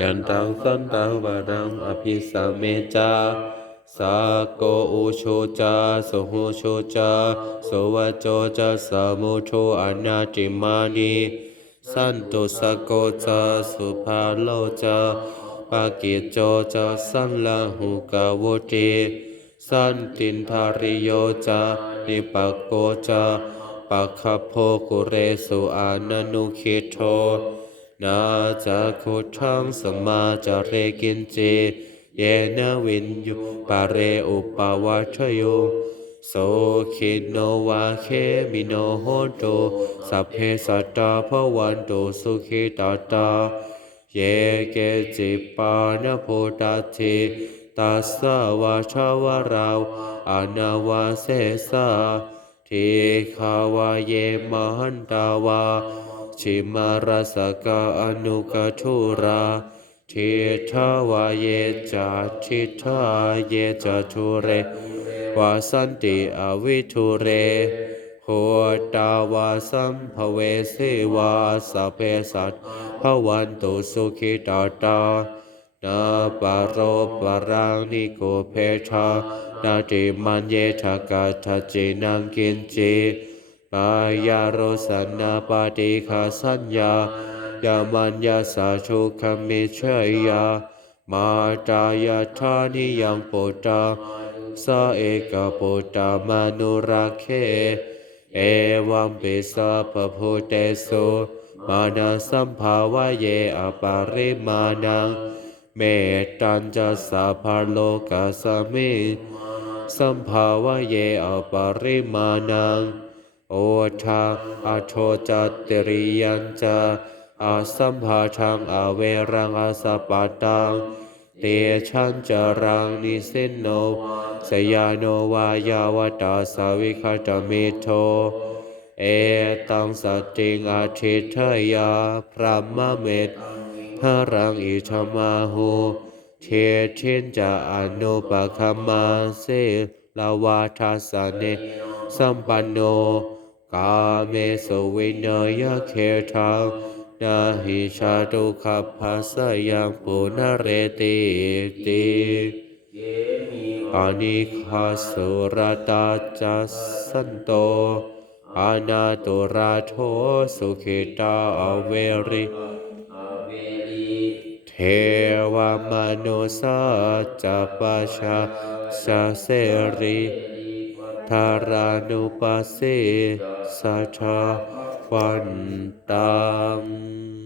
ยันตังสันตาวานังอภิสัมเมจาสาโกอุโชจาสโหโชจาสวัจโจจาสมุโชอนาติมานีสันตุสโกจาสุภาโลจาปากิจโจจาสันลาหุกาวุติสันตินทาริโยจานิปักโกจาปัคคโพกุเรสุอานนุคิโท นาจะขุทังสมาจาเรกินเจ เยนวินยุปาเรอุปาวัชโยโสขิโนวาเคมิโนโหตุสัพเพสัตตาภวันโตสุขิตาตา เยเกจิปานโพตาทิตัสสะวาชาวราวอานาวาเสสาทิขาวาเยมหันตาวา ชิมารสกาอนุกทุราทิทาวาเยจาทิทาเยจาทุเรวาสันติอวิทุเรโหตาวาสัมภเวสิวาสเพสัตภวันตุสุขิตาตานาปโรปารังนิโกเพชานาติมันเยทกาทจินังกินจี กายาโรสนาปาติคาสัญญายามัญญาสาชุคมิเชยา มาตายาธานิยังโปตาสะเอกโปตามนุรักเค เอวัมปิสะปะพุเตโสมานาสัมภาวะเยอปาริมาณัง เมตตัญจะสัพพะโลกัสมิสัมภาวะเยอปาริมาณัง โอทาอโทจัตตริยัญจะอาสัมภาทังอเวรังอาสปะตัง เตชันจารังนิสินโน สยาโนวายาวตาสาวิคตมิโท เอตังสติงอาทิทยาพระมะเมตพระรังอิธมาหูเทชินจะอนุปคัมมาเสลาวาทัสสเน สัมปันโน กาเมสุวินยเคทังนาหิชาตุขับภาสยังปุณเรติติอานิคาสุรตาจัสสันโตอานาตุราโทสุขิตาอเวริเทวมนุสาจัปชาชาเสริ ทารานุปัสสิสัทธาวันตัง